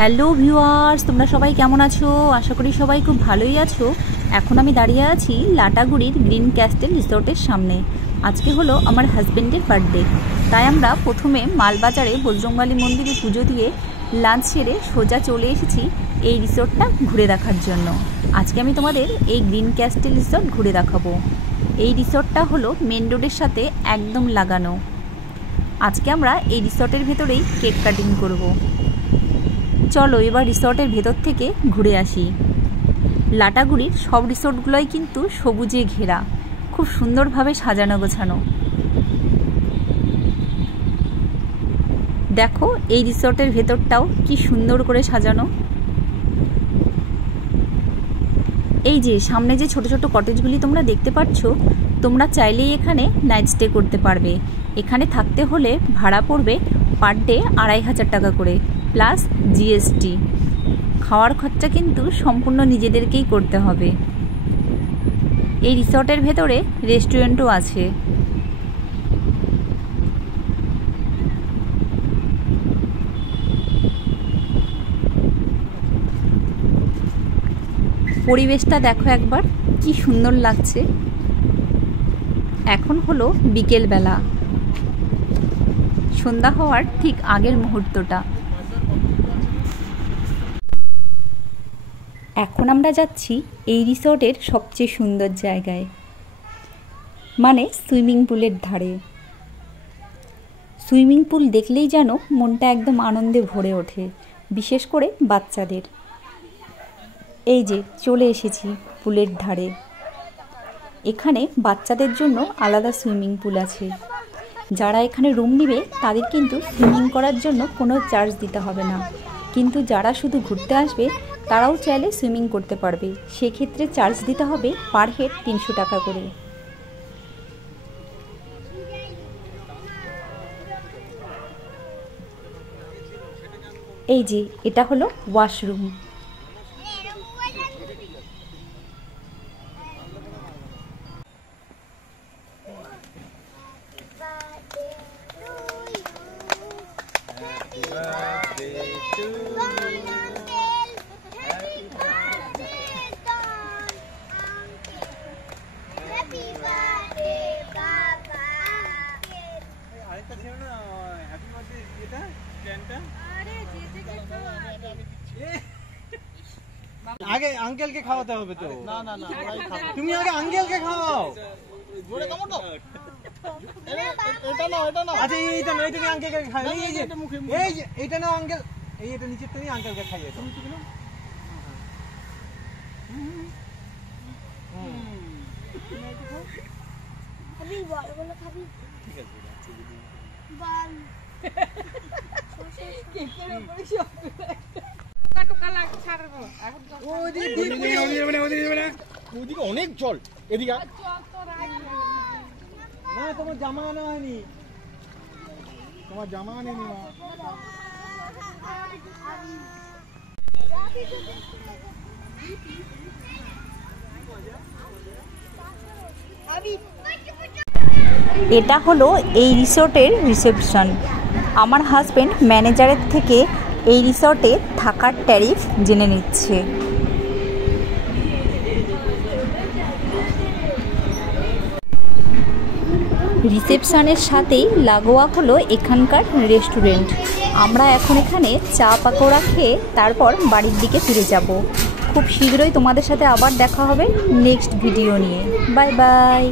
Hello viewers, তোমরা সবাই কেমন আছো? আশা করি সবাই খুব ভালোই আছো। এখন আমি দাঁড়িয়ে আছি লাটাগুড়ির গ্রিন ক্যাস্টেল রিসোর্টের সামনে। আজকে হলো আমার হাজবেন্ডের বার্থডে, তাই আমরা প্রথমে মালবাজারে বজরংবলী মন্দিরে পুজো দিয়ে লাঞ্চ সেরে সোজা চলে এসেছি এই রিসোর্টটা ঘুরে দেখার জন্য। আজকে আমি তোমাদের এই গ্রিন ক্যাস্টেল রিসোর্ট ঘুরে দেখাবো। এই রিসোর্টটা হলো মেন রোডের সাথে একদম লাগানো। আজকে আমরা এই রিসোর্টের ভেতরেই কেক কাটিং করব। চলো এবার রিসর্টের ভেতর থেকে ঘুরে আসি। লাটাগুড়ির সব রিসর্টগুলোই কিন্তু সবুজে ঘেরা, খুব সুন্দরভাবে সাজানো গোছানো। দেখো এই রিসর্টের ভেতরটাও কি সুন্দর করে সাজানো। এই যে সামনে যে ছোট ছোট কটেজগুলি তোমরা দেখতে পাচ্ছ, তোমরা চাইলেই এখানে নাইট স্টে করতে পারবে। এখানে থাকতে হলে ভাড়া পড়বে পার ডে 2500 টাকা করে প্লাস জিএসটি। খাওয়ার খরচা কিন্তু সম্পূর্ণ নিজেদেরকেই করতে হবে। এই রিসর্টের ভেতরে রেস্টুরেন্টও আছে। পরিবেশটা দেখো একবার, কি সুন্দর লাগছে। এখন হলো বিকেলবেলা, সন্ধ্যা হওয়ার ঠিক আগের মুহূর্তটা। এখন আমরা যাচ্ছি এই রিসর্টের সবচেয়ে সুন্দর জায়গায়, মানে সুইমিং পুলের ধারে। সুইমিং পুল দেখলেই যেন মনটা একদম আনন্দে ভরে ওঠে, বিশেষ করে বাচ্চাদের। এই যে চলে এসেছি পুলের ধারে। এখানে বাচ্চাদের জন্য আলাদা সুইমিং পুল আছে। যারা এখানে রুম নেবে তাদের কিন্তু সুইমিং করার জন্য কোনো চার্জ দিতে হবে না, কিন্তু যারা শুধু ঘুরতে আসবে তারাও চাইলে সুইমিং করতে পারবে। সেক্ষেত্রে চার্জ দিতে হবে পার হেড 300 টাকা করে। এই যে এটা হলো ওয়াশরুম। আগে আঙ্কেলকে খাওয়াতে হবে তো। না না না, তুমি আগে আঙ্কেলকে খাওয়াও। আচ্ছা এইটা না, এটা আঙ্কেলকে খাইয়ে। এই যে এই যে এটা না আঙ্কেল, এই এটা নিচে তুমি আঙ্কেলকে খাইয়ে দাও। খাবি বল বল খাবি, ঠিক আছে বল। কেকের উপরে সব টুকা লাগ ছাড়বো এখন। ওদিকে অনেক জল, এদিকে না। তোমার জামা আনা হয়নি, তোমার জামা আনেনি মা। এটা হলো এই রিসর্টের রিসেপশন। আমার হাজবেন্ড ম্যানেজারের থেকে এই রিসর্টে থাকার ট্যারিফ জেনে নিচ্ছে। রিসেপশনের সাথেই লাগোয়া হলো এখানকার রেস্টুরেন্ট। আমরা এখন এখানে চা পাকোড়া খেয়ে তারপর বাড়ির দিকে ফিরে যাব। খুব শীঘ্রই তোমাদের সাথে আবার দেখা হবে নেক্সট ভিডিও নিয়ে। Bye bye.